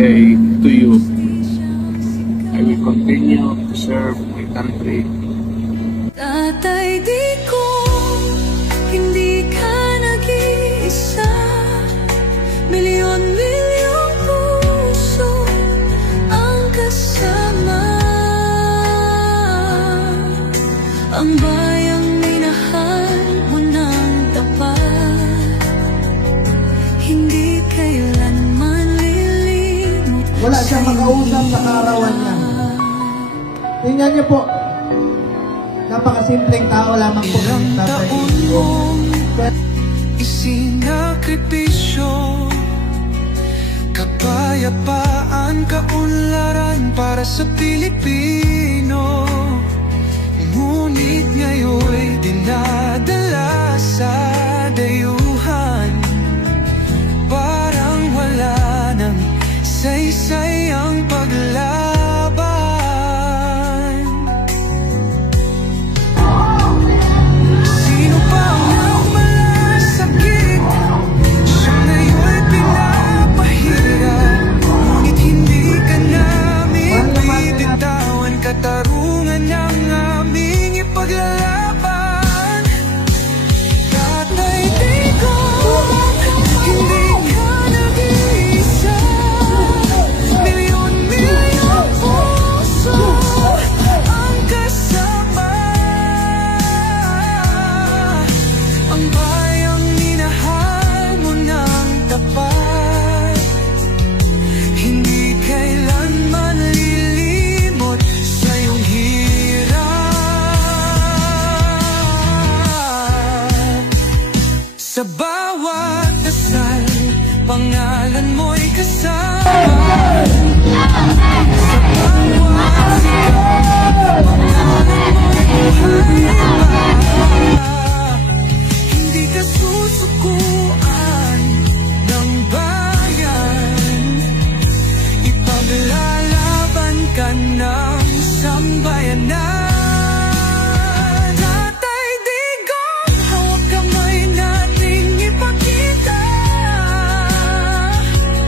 say to you, I will continue to serve my country. Tatay, di ko hindi ka nag-iisa. Milyon-milyong puso ang kasama. Ang bayang minahal mo ng tapat, hindi kailanman lilimot. Wala siyang makausap sa kaarawan niya. Tingnan niyo po, napakasimpleng tao lamang po. Ilang taon mong isinakripisyo, kapayapaan, kaunlaran para sa Pilipino. Ngunit ngayon'y dinadala sa dayuhan, parang wala nang saysay ang paglaban. Sino pa ang nagmalasakit? Siya ngayon'y pinapahirap, ngunit hindi ka namin bibitawan. Katarungan ng aming ipaglalaban. Tatay, di ko hindi ka nag-iisa. Milyon-milyong puso ang kasama. Ang bayang minahal mo ng tapat, hindi kailanman lilimot sa iyong hirap. Sa bawat dasal, pangalan mo'y kasama. Sa bawat sigaw, pangalan mo'y buhay pa. Hindi ka susukuan ng bayan, ipaglalaban ka ng sambayanan. Tatay Digong, hawak kamay nating ipakita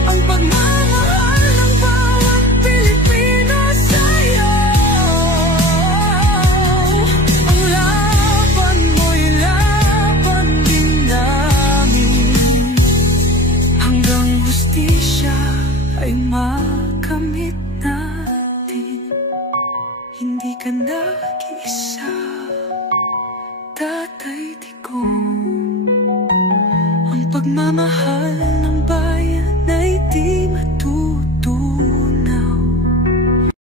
ang pagmamahal ng bawat Pilipino sa'yo. Ang laban mo'y laban din namin, hanggang hustisya ay makamit natin. Hindi ka na